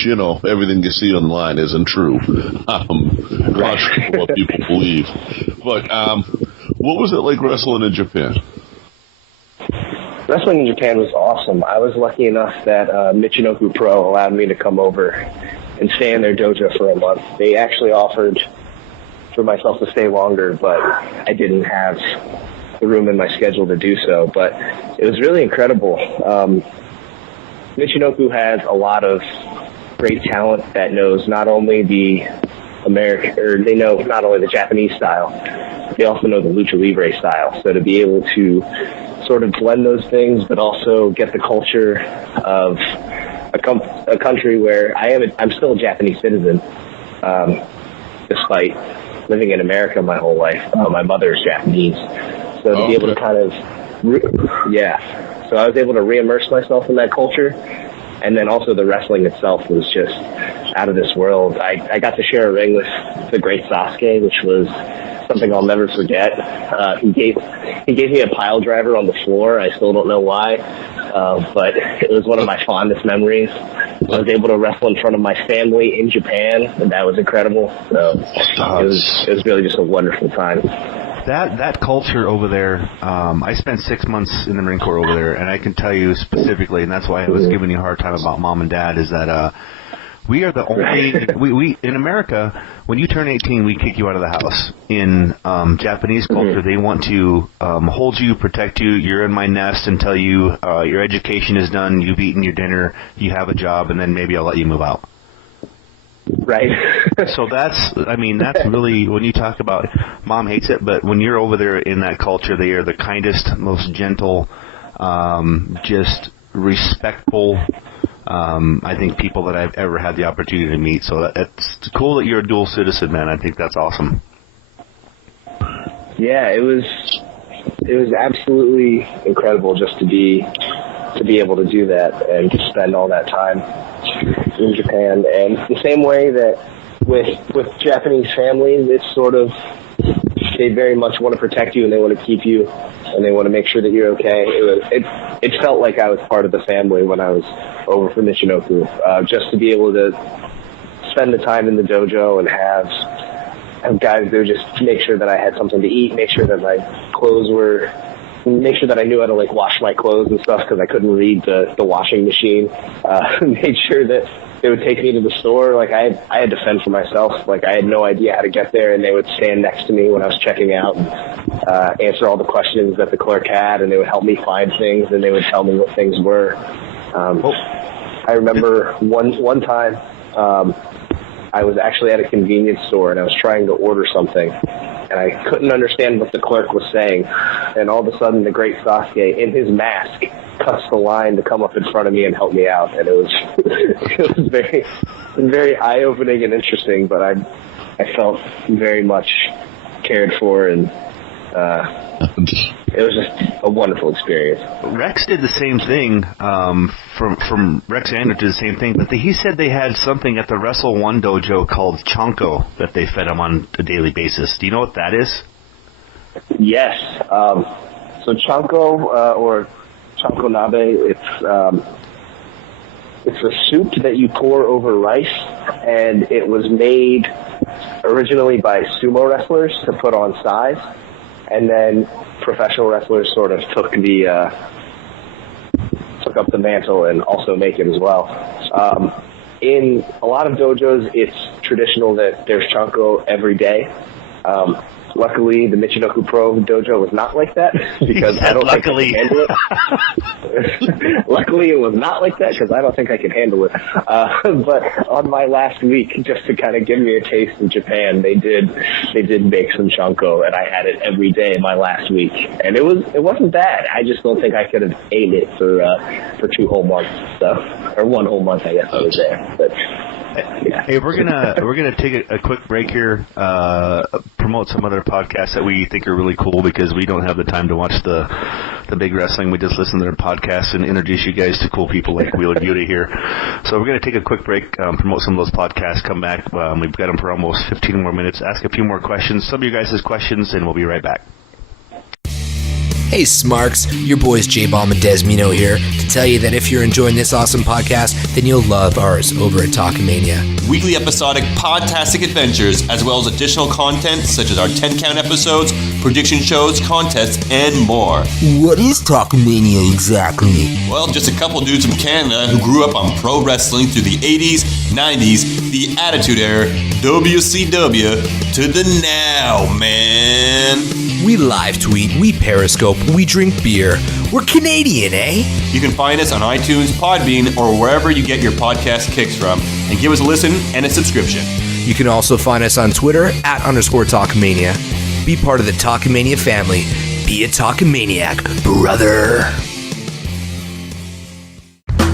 everything you see online isn't true. Not sure what people believe. But what was it like wrestling in Japan? Wrestling in Japan was awesome. I was lucky enough that Michinoku Pro allowed me to come over and stay in their dojo for a month. They actually offered for myself to stay longer, but I didn't have the room in my schedule to do so. But it was really incredible. Michinoku has a lot of great talent that knows not only the American, or they know not only the Japanese style, they also know the lucha libre style. So to be able to sort of blend those things, but also get the culture of a country where I'm still a Japanese citizen, despite living in America my whole life. My mother is Japanese. So to be able to kind of, so I was able to re-immerse myself in that culture. And then also the wrestling itself was just out of this world. I got to share a ring with the great Sasuke, which was something I'll never forget. He gave me a pile driver on the floor. I still don't know why, but it was one of my fondest memories. I was able to wrestle in front of my family in Japan, and that was incredible. So it was really just a wonderful time. That culture over there, I spent 6 months in the Marine Corps over there, and I can tell you specifically, and that's why I was giving you a hard time about mom and dad, is that we are the only, we in America, when you turn 18, we kick you out of the house. In Japanese culture, they want to hold you, protect you. You're in my nest until your education is done, you've eaten your dinner, you have a job, and then maybe I'll let you move out. Right. So that's really, when you talk about mom hates it, but when you're over there in that culture, they are the kindest, most gentle, just respectful, I think, people that I've ever had the opportunity to meet. So it's cool that you're a dual citizen, man. I think that's awesome. Yeah, it was absolutely incredible just to be able to do that and to spend all that time in Japan. And the same way that with Japanese families, it's sort of, they very much want to protect you and they want to keep you and they want to make sure that you're okay. It felt like I was part of the family when I was over for Michinoku. Just to be able to spend the time in the dojo and have guys there just make sure that I had something to eat, make sure that my clothes were, make sure that I knew how to like wash my clothes and stuff because I couldn't read the washing machine. Made sure that they would take me to the store. Like I had to fend for myself. Like I had no idea how to get there, and they would stand next to me when I was checking out and answer all the questions that the clerk had, and they would help me find things, and they would tell me what things were. I remember one time I was actually at a convenience store and I was trying to order something, and I couldn't understand what the clerk was saying. And all of a sudden, the great Sasuke, in his mask, cuts the line to come up in front of me and help me out. And it was very, very eye-opening and interesting. But I felt very much cared for, and it was just a wonderful experience. Rex did the same thing. From Rex Andrew did the same thing, but he said they had something at the Wrestle One dojo called Chonko that they fed him on a daily basis. Do you know what that is? Yes. So Chonko or Chonko nabe, it's a soup that you pour over rice, and it was made originally by sumo wrestlers to put on size. And then professional wrestlers sort of took up the mantle and also make it as well. In a lot of dojos, it's traditional that there's Chonko every day. Luckily, the Michinoku Pro dojo was not like that because I don't think I can handle it. Luckily, it was not like that because I don't think I can handle it. But on my last week, just to kind of give me a taste of Japan, they did make some Chonko, and I had it every day my last week, and it wasn't bad. I just don't think I could have ate it for 2 whole months and stuff, or 1 whole month, I guess I was there. But yeah. Hey, we're gonna take a quick break here. Promote some other podcasts that we think are really cool because we don't have the time to watch the big wrestling. We just listen to their podcasts and introduce you guys to cool people like Wheeler Yuta here. So we're gonna take a quick break, promote some of those podcasts, come back. We've got them for almost 15 more minutes. Ask a few more questions, some of you guys' questions, and we'll be right back. Hey Smarks, your boys J-Bomb and Desmino here to tell you that if you're enjoying this awesome podcast, then you'll love ours over at Talkamania. Weekly episodic podtastic adventures, as well as additional content such as our 10-count episodes, prediction shows, contests, and more. What is Talkamania exactly? Well, just a couple dudes from Canada who grew up on pro wrestling through the 80s, 90s, the Attitude Era, WCW, to the now, man. We live tweet, we periscope, we drink beer. We're Canadian, eh? You can find us on iTunes, Podbean, or wherever you get your podcast kicks from, and give us a listen and a subscription. You can also find us on Twitter @_Talkmania. Be part of the Talkamania family. Be a Talkamaniac, brother.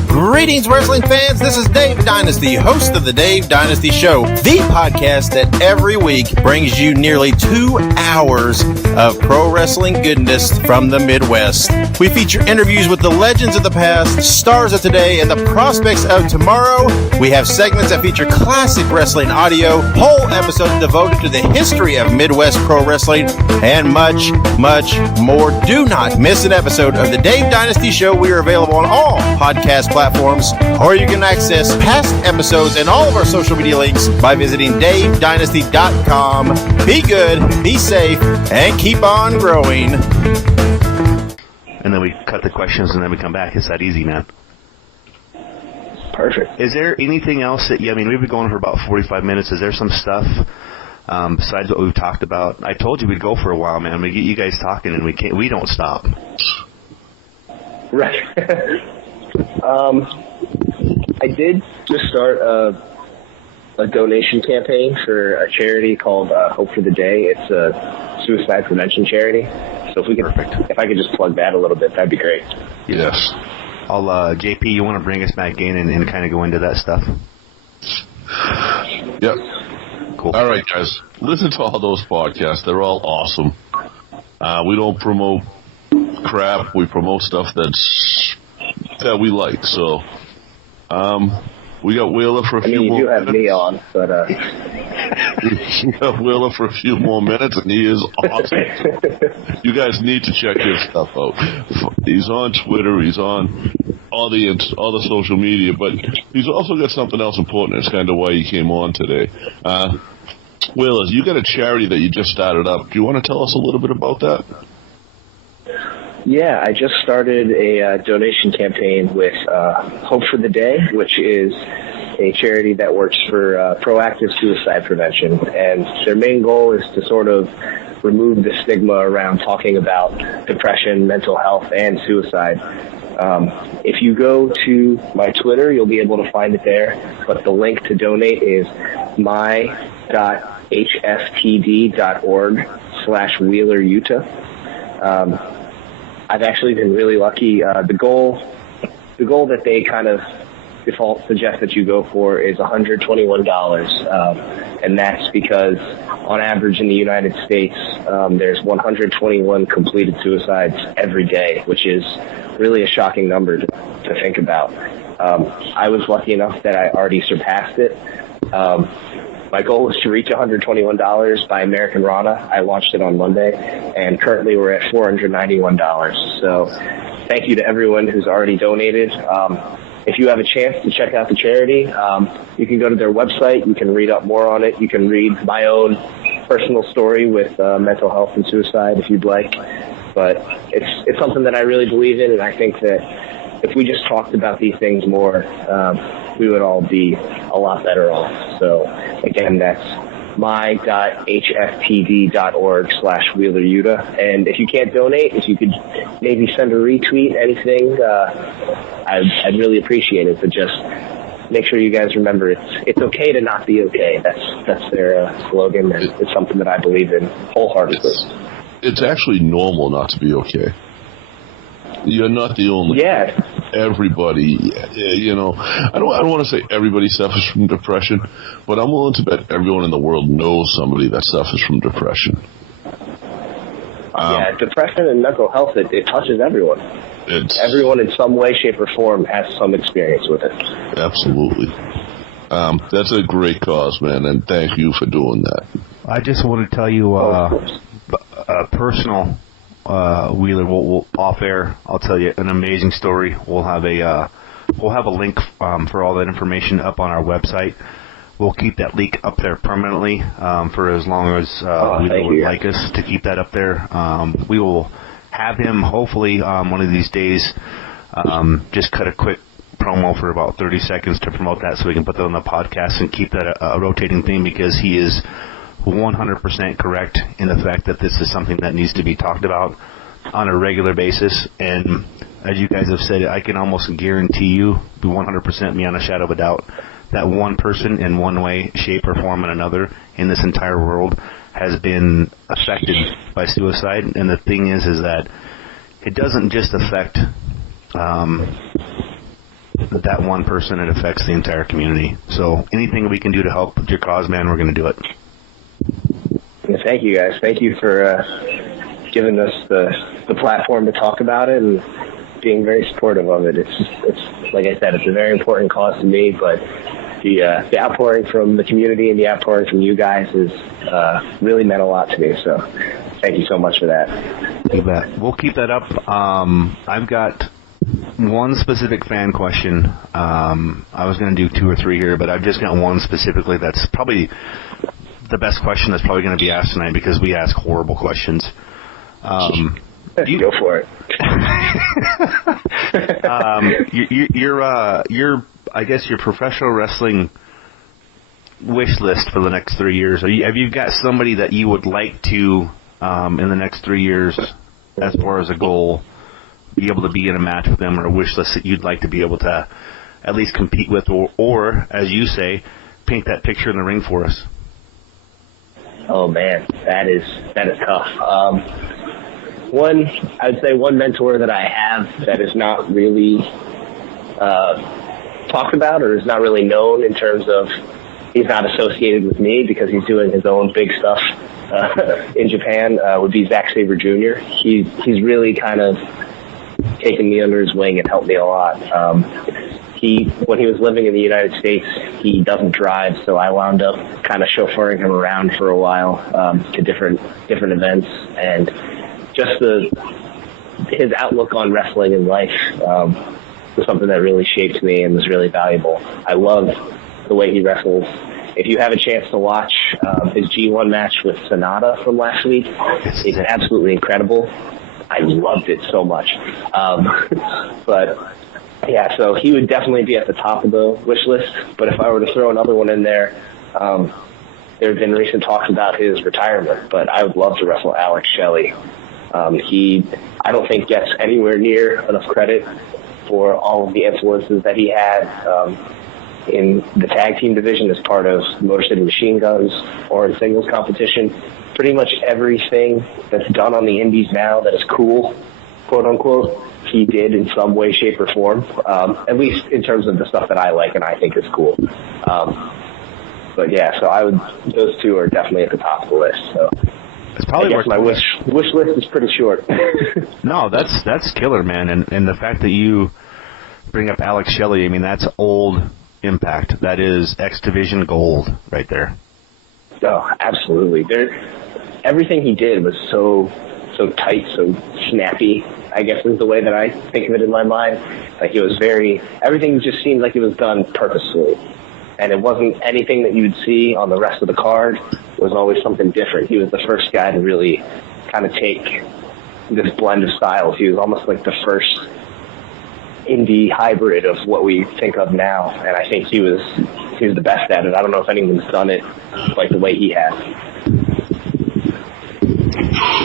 Greetings, wrestling fans. This is Dave Dynasty, host of the Dave Dynasty Show, the podcast that every week brings you nearly 2 hours of pro wrestling goodness from the Midwest. We feature interviews with the legends of the past, stars of today, and the prospects of tomorrow. We have segments that feature classic wrestling audio, whole episodes devoted to the history of Midwest pro wrestling, and much, much more. Do not miss an episode of the Dave Dynasty Show. We are available on all podcast platforms, or you can access past episodes and all of our social media links by visiting davedynasty.com. Be good, be safe, and keep on growing. And then we cut the questions and then we come back. It's that easy, man. Perfect. Is there anything else that we've been going for about 45 minutes. Is there some stuff besides what we've talked about? I told you we'd go for a while, man. We get you guys talking and we don't stop. Right. I did just start a donation campaign for a charity called Hope for the Day. It's a suicide prevention charity. So if I could just plug that a little bit, that'd be great. Yes. I'll JP, you want to bring us back in and kind of go into that stuff? Yep. Cool. All right, guys. Listen to all those podcasts. They're all awesome. We don't promote crap. We promote stuff that we like. So, we got Wheeler for a few more minutes. You do have me on, but we got Wheeler for a few more minutes, and he is awesome. You guys need to check his stuff out. He's on Twitter. He's on all the social media, but he's also got something else important. It's kind of why he came on today. Wheeler, you got a charity that you just started up. Do you want to tell us a little bit about that? Yeah, I just started a donation campaign with Hope for the Day, which is a charity that works for proactive suicide prevention. And their main goal is to sort of remove the stigma around talking about depression, mental health, and suicide. If you go to my Twitter, you'll be able to find it there. But the link to donate is my.hstd.org/Wheeler Yuta. I've actually been really lucky. The goal that they kind of default suggest that you go for is $121, and that's because on average in the United States, there's 121 completed suicides every day, which is really a shocking number to think about. I was lucky enough that I already surpassed it. My goal was to reach $121 by Americanrana. I launched it on Monday, and currently we're at $491. So thank you to everyone who's already donated. If you have a chance to check out the charity, you can go to their website. You can read up more on it. You can read my own personal story with mental health and suicide if you'd like. But it's something that I really believe in, and I think that if we just talked about these things more, we would all be a lot better off. So, again, that's my.hstd.org/Wheeler Yuta. And if you can't donate, if you could maybe send a retweet, anything, I'd really appreciate it. But just make sure you guys remember it's okay to not be okay. That's their slogan, and it's something that I believe in wholeheartedly. It's actually normal not to be okay. You're not the only. Yeah. Everybody, I don't want to say everybody suffers from depression, but I'm willing to bet everyone in the world knows somebody that suffers from depression. Yeah, depression and mental health, it touches everyone. Everyone in some way, shape, or form has some experience with it. Absolutely. That's a great cause, man, and thank you for doing that. I just want to tell you a personal Wheeler, we'll off air. I'll tell you an amazing story. We'll have a link for all that information up on our website. We'll keep that link up there permanently for as long as Wheeler would like us to keep that up there. We will have him hopefully one of these days just cut a quick promo for about 30 seconds to promote that so we can put that on the podcast and keep that a rotating thing, because he is 100% correct in the fact that this is something that needs to be talked about on a regular basis. And as you guys have said, I can almost guarantee you, 100% beyond a shadow of a doubt, that one person in one way, shape, or form and another in this entire world has been affected by suicide. And the thing is that it doesn't just affect that one person, it affects the entire community. So anything we can do to help with your cause, man, we're going to do it. Thank you, guys. Thank you for giving us the platform to talk about it and being very supportive of it. It's like I said, it's a very important cause to me, but the outpouring from the community and the outpouring from you guys has really meant a lot to me. So thank you so much for that. You bet. We'll keep that up. I've got one specific fan question. I was going to do 2 or 3 here, but I've just got one specifically that's probably the best question that's probably going to be asked tonight because we ask horrible questions. Go for it. I guess your professional wrestling wish list for the next 3 years. Have you got somebody that you would like to, in the next 3 years, as far as a goal, be able to be in a match with them, or a wish list that you'd like to be able to at least compete with, or as you say, paint that picture in the ring for us? Oh man, that is tough. I would say one mentor that I have that is not really talked about or is not really known in terms of he's not associated with me because he's doing his own big stuff in Japan would be Zack Sabre Jr. He's really kind of taken me under his wing and helped me a lot. When he was living in the United States, he doesn't drive, so I wound up kind of chauffeuring him around for a while to different events, and just his outlook on wrestling and life was something that really shaped me and was really valuable. I love the way he wrestles. If you have a chance to watch his G1 match with Sonata from last week, it's absolutely incredible. I loved it so much. But yeah, so he would definitely be at the top of the wish list. But if I were to throw another one in there, there have been recent talks about his retirement, but I would love to wrestle Alex Shelley. He, I don't think, gets anywhere near enough credit for all of the influences that he had in the tag team division as part of Motor City Machine Guns or in singles competition. Pretty much everything that's done on the indies now that is cool, quote unquote, he did in some way, shape, or form, at least in terms of the stuff that I like and I think is cool. But yeah, so those two are definitely at the top of the list. So it's probably I guess my wish list is pretty short. No, that's killer, man. And the fact that you bring up Alex Shelley, I mean, that's old Impact. That is X Division gold right there. Oh, absolutely. Everything he did was so tight, so snappy, I guess is the way that I think of it in my mind. Like, it was everything just seemed like it was done purposefully. And it wasn't anything that you would see on the rest of the card. It was always something different. He was the first guy to really kind of take this blend of styles. He was almost like the first indie hybrid of what we think of now. And I think he was the best at it. I don't know if anyone's done it like the way he has.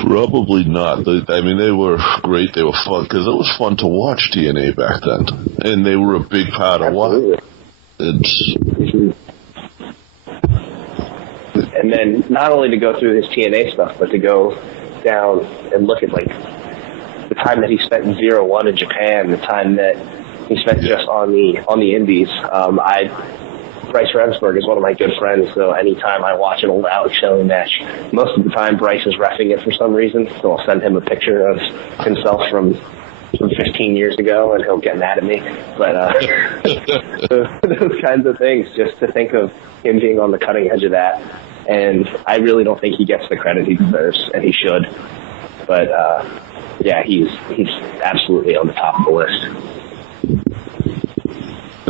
Probably not. I mean, they were great. They were fun because it was fun to watch TNA back then, and they were a big part of what. And then not only to go through his TNA stuff, but to go down and look at like the time that he spent in 0-1 in Japan, the time that he spent just on the indies. Bryce Remsburg is one of my good friends, so anytime I watch an old Alex Shelley match, most of the time Bryce is reffing it for some reason, so I'll send him a picture of himself from 15 years ago, and he'll get mad at me. But those kinds of things, just to think of him being on the cutting edge of that, and I really don't think he gets the credit he deserves, and he should. But yeah, he's absolutely on the top of the list.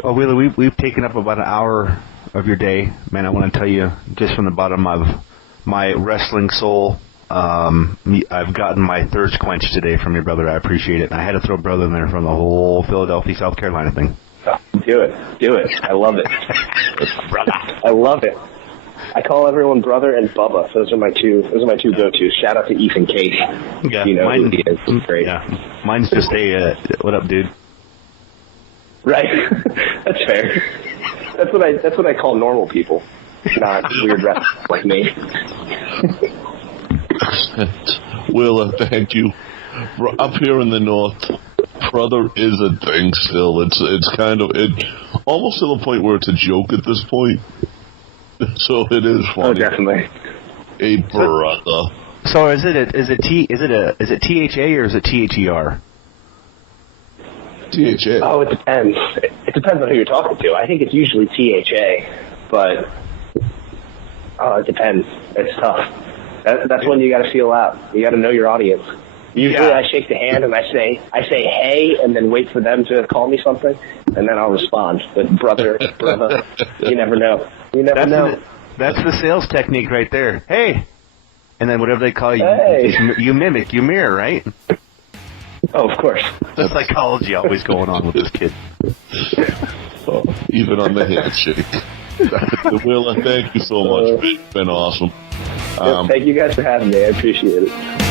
Well, Wheeler, we've taken up about an hour of your day. Man, I want to tell you, just from the bottom of my wrestling soul, I've gotten my thirst quenched today from your brother. I appreciate it. And I had to throw brother in there from the whole Philadelphia, South Carolina thing. Do it. I love it. Brother. I love it. I call everyone brother and Bubba. Those are my two go-tos. Shout out to Ethan Case. Yeah, you know who he is. He's great. Yeah, mine's just what up, dude? Right. That's fair. That's what I call normal people, not weird wrestlers like me. Willa, thank you. Up here in the north, brother is a thing still. It's kind of almost to the point where it's a joke at this point. So it is funny. Oh, definitely. A brother. So is it THA or is it THER? THA. Oh, it depends. It depends on who you're talking to. I think it's usually THA, but it depends. It's tough. That's when you got to feel out. You got to know your audience. Usually, I shake the hand and I say hey, and then wait for them to call me something, and then I'll respond. But brother, you never know. You never know. That's the sales technique right there. Hey, and then whatever they call you, you mimic, you mirror, right? Oh, of course. The psychology always going on with this kid. Oh, even on the handshake. Willa, thank you so much. It's been awesome. Thank you guys for having me. I appreciate it.